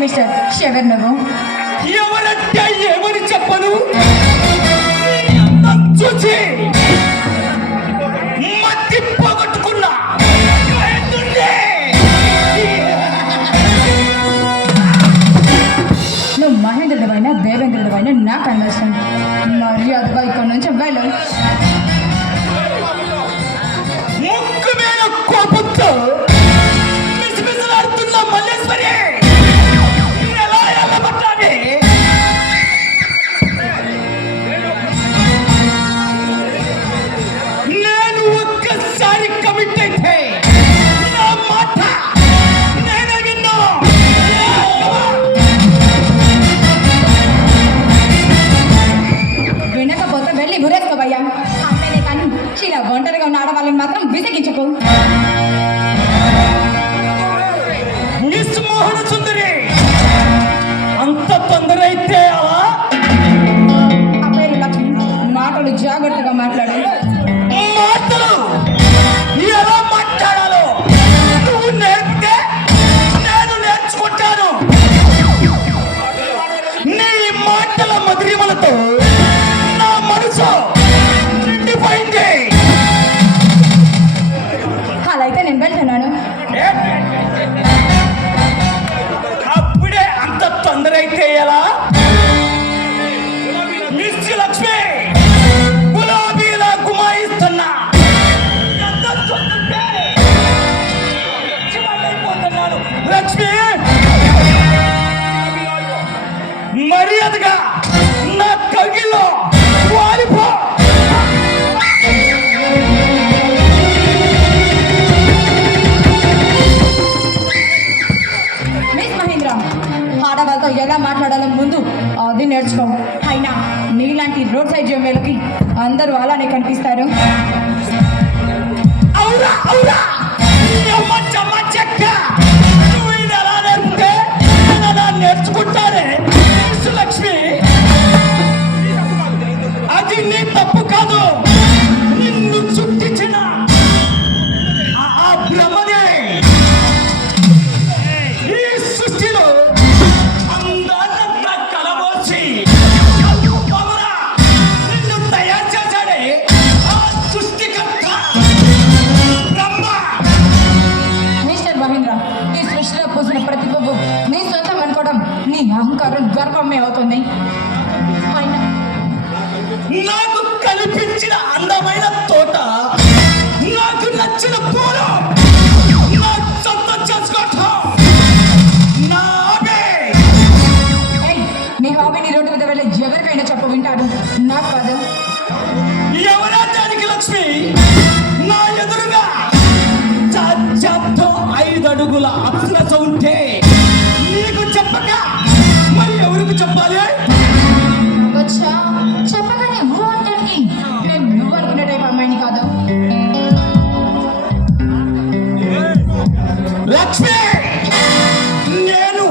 Mister షెవర్ నువ్వు ఎవరంటే ఏమని చెప్పను చూసి మట్టి పోగొట్టుకున్నా నువ్వు మహేంద్రుడివైనా దేవేంద్రుడివైనా నాకు అనవసరం. మర్యాదగా ఇక్కడ నుంచి వెళ్ళు. ముక్కు మీద కోపంతో మిసిమిసిలాడుతున్న మల్లేశ్వరి ఎలా ఎల్లబట్టాలి? నేను ఒక్కసారి కమిట్ అయితే నా మాట నేనే విన్నా. వినకపోతే వెళ్ళి గురేసుకోవయ్యా. అంతేనే కానీ ఇలా ఒంటరిగా ఉన్న ఆడవాళ్ళని మాత్రం విసిగించకు. మిస్ మోహన సుందరి అంత తొందర అయితే అలా ఆ పేరు లక్ష్మి. మాటలు జాగ్రత్తగా మాట్లాడు. మాటలు ఎలా మాట్లాడాలో నువ్వు నేర్పితే నేను నేర్చుకుంటాను. నీ మాటల మధురిమలతో నా మనసు నిండిపోయింది. అలా అయితే నేను వెళ్తున్నాను. అప్పుడే అంత తొందర అయితే ఎలా? మిస్ లక్ష్మి గులాబీలా గుమాయిస్తున్నా లక్ష్మి మర్యాదగా నా కగిలో వాలిపో. మిస్ మహేంద్ర, ఆడవాళ్ళతో ఎలా మాట్లాడాలో ముందు అది నేర్చుకో. అయినా నీలాంటి రోడ్ సైడ్ జమ్మేలకి అందరూ అలానే కనిపిస్తారు. అవురా అవురా చెమ్మ చెక్క నువ్వు ఇది ఎలా నేర్పితే నేను అలా నేర్చుకుంటానే. మిస్ లక్ష్మి అది నీ తప్పు కాదు. నిన్ను చుట్టించిన ఆ భ్రమనే ఈ సృష్టిలో అందాన్నంతా కలబోసి కలుపమరా నిన్ను తయారు చేశాడే ఆ సృష్టికర్త బ్రహ్మ. మిస్టర్ మహేంద్ర, ఈ సృష్టిలో పూసిన ప్రతి పువ్వు నీ సొంతం అనుకోవడం నీ అహంకారం గర్వమే అవుతుంది. అయినా నాకు కనిపించిన అందమైన తోట, నాకు నచ్చిన పూలు నా సొంతం చేసుకోవటం నా హాబీ. ఏయ్, నీ హాబీని రోడ్డు మీద వెళ్ళి ఎవరికైనా చెప్ప వింటాడు, నాకు కాదు. ఎవరా దానికి లక్ష్మి? నా ఎదురుగా చాచాతో 5 అడుగుల అప్సరస ఉంటే నీకు చెప్పక మరి ఎవరికి చెప్పాలి? వచ్చా చెప్పగానే ఊ అంటానికి నేను నువ్వు అనుకునే టైప్ అమ్మాయిని కాదు. లక్ష్మి నేను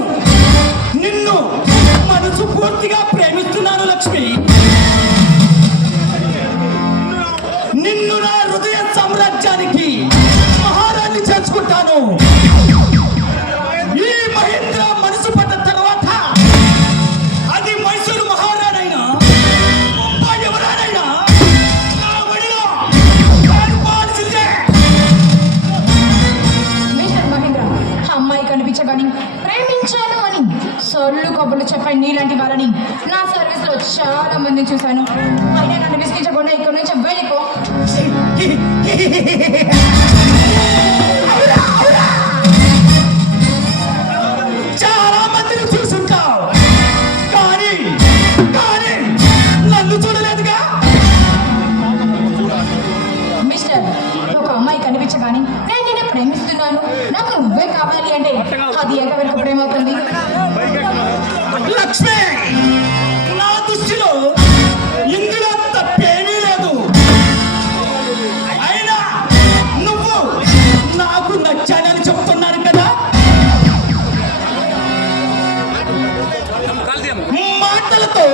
నిన్ను మనసు పూర్తిగా ప్రేమిస్తున్నాను లక్ష్మి. నిన్ను నా హృదయ సామ్రాజ్యానికి మహారాణి చేసుకుంటాను. ఈ మహేంద్ర మనసు పడ్డ తర్వాత అది మైసూరు మహారాణైనా ముంబై ఎవరానైనా నా ఒడిలో పాల్పడాల్సిందే. మిస్టర్ మహేంద్ర, అమ్మాయి కనిపించగాని ప్రేమించాను అని సొల్లు కబుర్లు చెప్పాయి నీలాంటి వాళ్ళని నా సర్వీస్ లో చాలా మందిని చూశాను. అయినా నన్ను విసిగించకుండా ఇక్కడ నుంచి వెళ్ళిపో. చాలా మందిని చూసుంటావు కానీ కానీ నన్ను చూడలేదుగా. మిస్టర్, ఒక అమ్మాయి కనిపించగాని నేను నిన్ను ప్రేమిస్తున్నాను, నాకు నువ్వే కావాలి అంటే అది ఎంతవరకు ప్రేమ అవుతుంది? లక్ష్మి నా దృష్టిలో ఇందులో తప్పేమీ లేదు. అయినా నువ్వు నాకు నచ్చానని చెప్తున్నాను కదా. మాటలతో